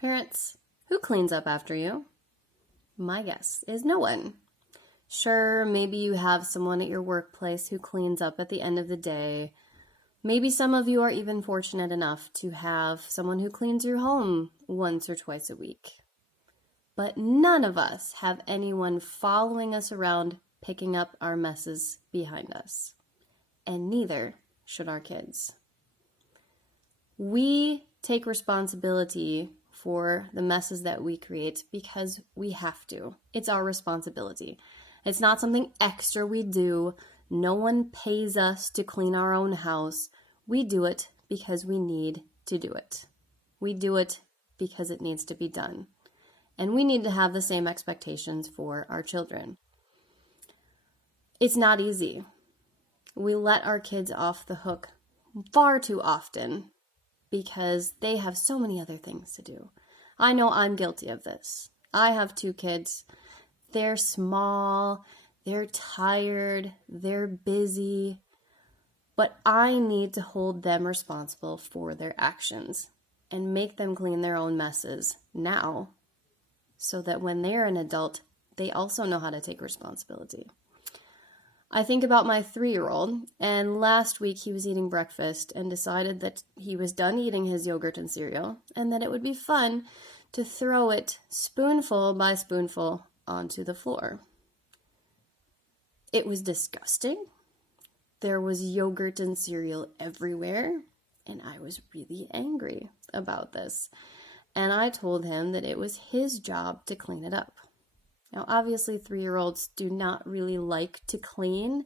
Parents, who cleans up after you? My guess is no one. Sure, maybe you have someone at your workplace who cleans up at the end of the day. Maybe some of you are even fortunate enough to have someone who cleans your home once or twice a week. But none of us have anyone following us around picking up our messes behind us. And neither should our kids. We take responsibility for the messes that we create because we have to. It's our responsibility. It's not something extra we do. No one pays us to clean our own house. We do it because we need to do it. We do it because it needs to be done. And we need to have the same expectations for our children. It's not easy. We let our kids off the hook far too often because they have so many other things to do. I know I'm guilty of this. I have 2 kids. They're small, they're tired, they're busy, but I need to hold them responsible for their actions and make them clean their own messes now so that when they're an adult, they also know how to take responsibility. I think about my 3-year-old, and last week he was eating breakfast and decided that he was done eating his yogurt and cereal and that it would be fun to throw it spoonful by spoonful onto the floor. It was disgusting. There was yogurt and cereal everywhere, and I was really angry about this. And I told him that it was his job to clean it up. Now, obviously, 3-year-olds do not really like to clean,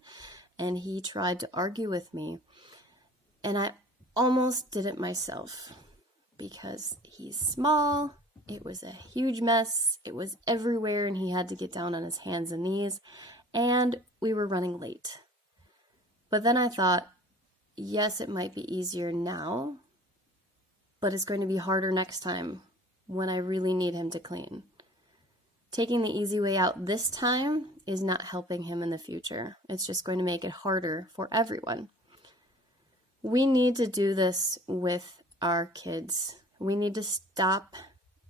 and he tried to argue with me. And I almost did it myself because he's small. It was a huge mess. It was everywhere, and he had to get down on his hands and knees, and we were running late. But then I thought, yes, it might be easier now, but it's going to be harder next time when I really need him to clean. Taking the easy way out this time is not helping him in the future. It's just going to make it harder for everyone. We need to do this with our kids. We need to stop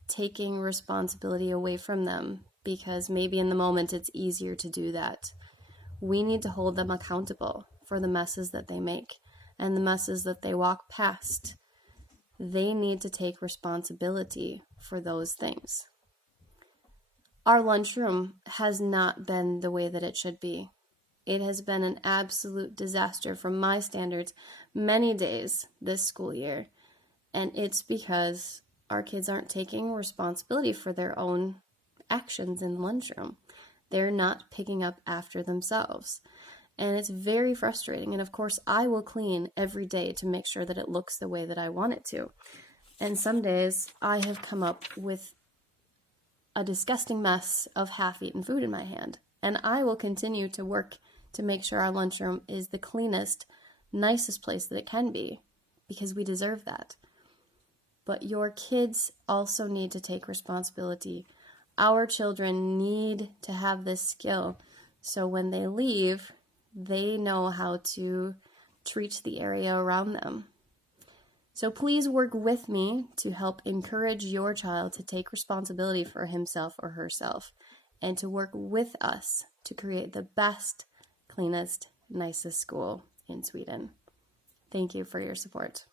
taking responsibility away from them because maybe in the moment it's easier to do that. We need to hold them accountable for the messes that they make and the messes that they walk past. They need to take responsibility for those things. Our lunchroom has not been the way that it should be. It has been an absolute disaster from my standards many days this school year, and it's because our kids aren't taking responsibility for their own actions in the lunchroom. They're not picking up after themselves, and it's very frustrating. And of course, I will clean every day to make sure that it looks the way that I want it to. And some days I have come up with a disgusting mess of half-eaten food in my hand. And I will continue to work to make sure our lunchroom is the cleanest, nicest place that it can be, because we deserve that. But your kids also need to take responsibility. Our children need to have this skill, so when they leave, they know how to treat the area around them. So please work with me to help encourage your child to take responsibility for himself or herself and to work with us to create the best, cleanest, nicest school in Sweden. Thank you for your support.